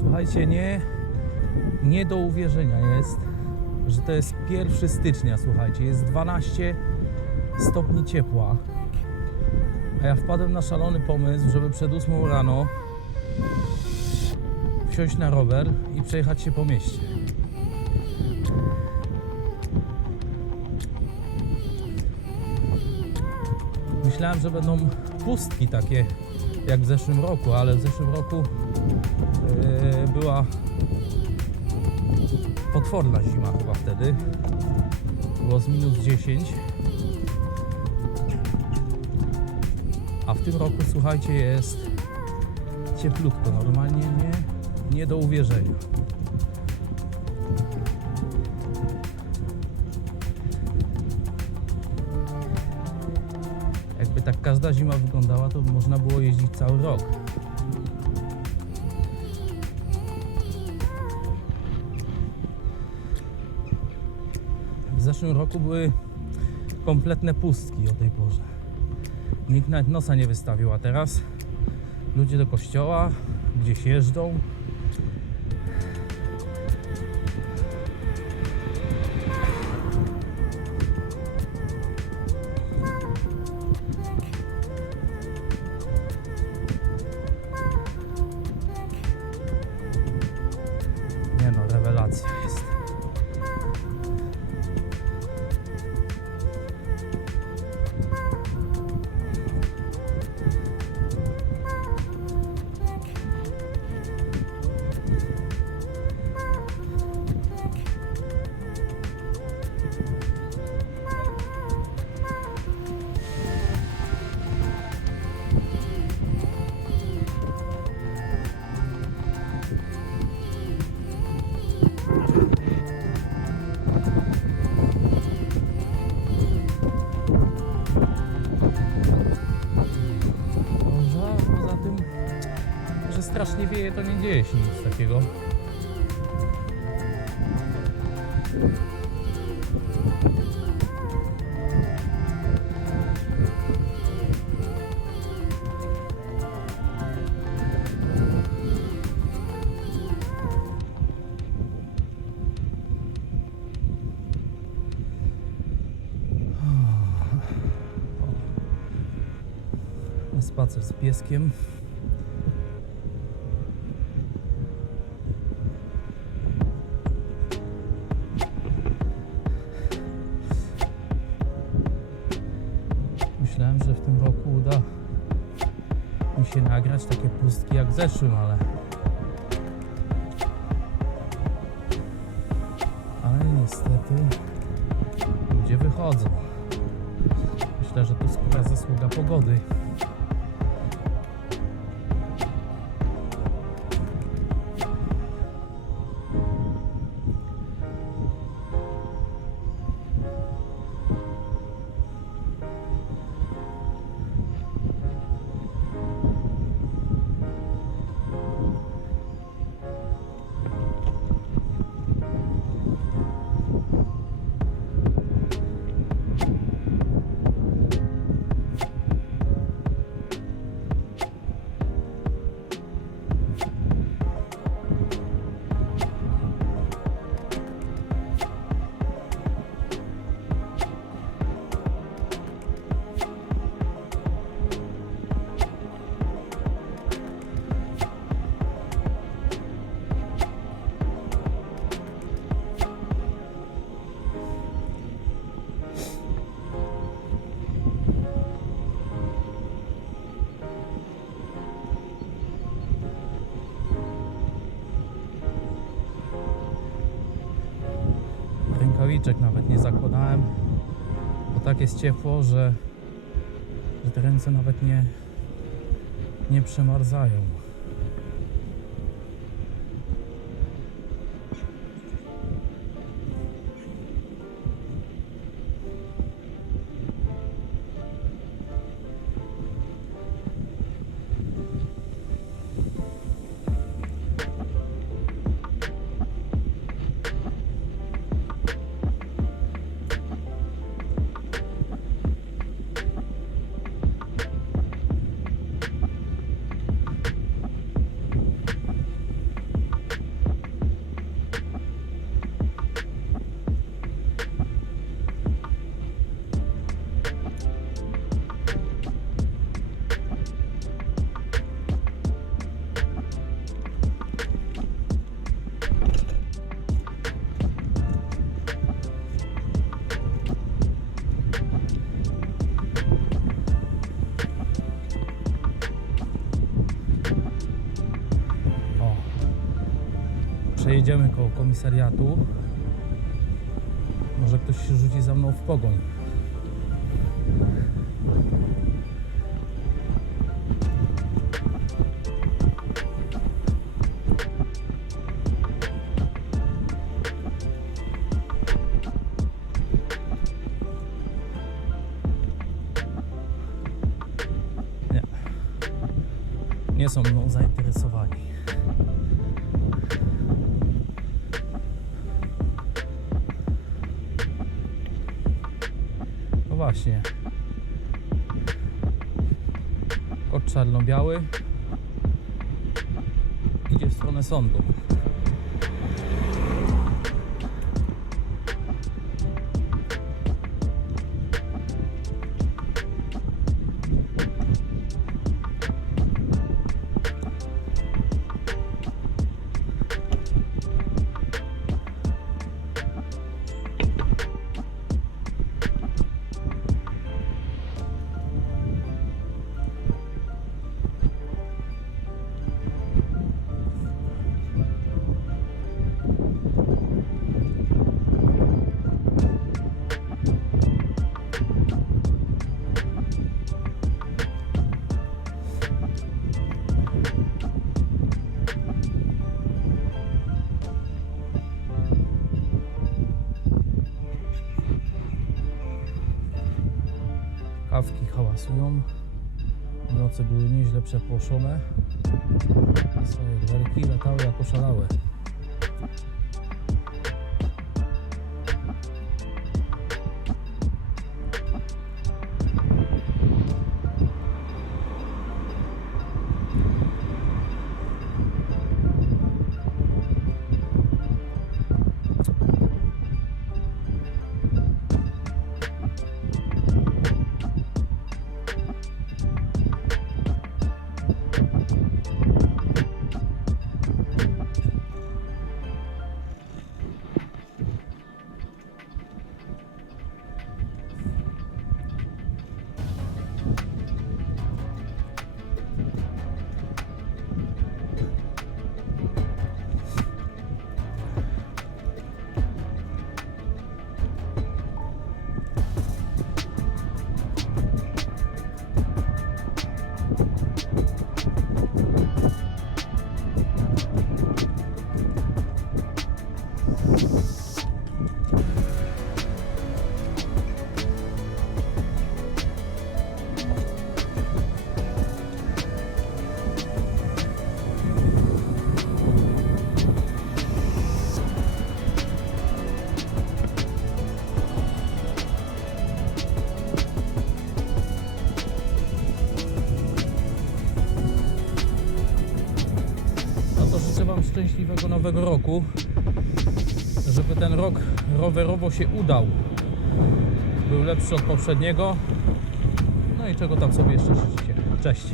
Słuchajcie, nie, nie do uwierzenia jest, że to jest 1 stycznia, słuchajcie, jest 12 stopni ciepła. A ja wpadłem na szalony pomysł, żeby przed 8 rano wsiąść na rower i przejechać się po mieście. Myślałem, że będą pustki takie jak w zeszłym roku, ale w zeszłym roku była potworna zima chyba wtedy. Było z minus 10. A w tym roku, słuchajcie, jest cieplutko. Normalnie nie, nie do uwierzenia. Jakby tak każda zima wyglądała, to można było jeździć cały rok. Zeszłym roku były kompletne pustki o tej porze. Nikt nawet nosa nie wystawił, a teraz ludzie do kościoła, gdzieś jeżdżą. Strasznie wieje, to nie dzieje się nic takiego. Spacer z pieskiem. Się nagrać takie pustki jak w zeszłym, ale ale niestety ludzie wychodzą. Myślę, że to spora zasługa pogody. Rękawiczek nawet nie zakładałem, bo tak jest ciepło, że, że te ręce nawet nie, nie przemarzają. Przejedziemy koło komisariatu. Może ktoś się rzuci za mną w pogoń. Nie. Nie są mną zainteresowani. Właśnie. Kot czarno-biały idzie w stronę sądu. Kawki hałasują. W nocy były nieźle przepłoszone. Fajerwerki latały jak oszalałe. Wam szczęśliwego nowego roku. Żeby ten rok rowerowo się udał. Był lepszy od poprzedniego. No i czego tam sobie jeszcze życzycie. Cześć.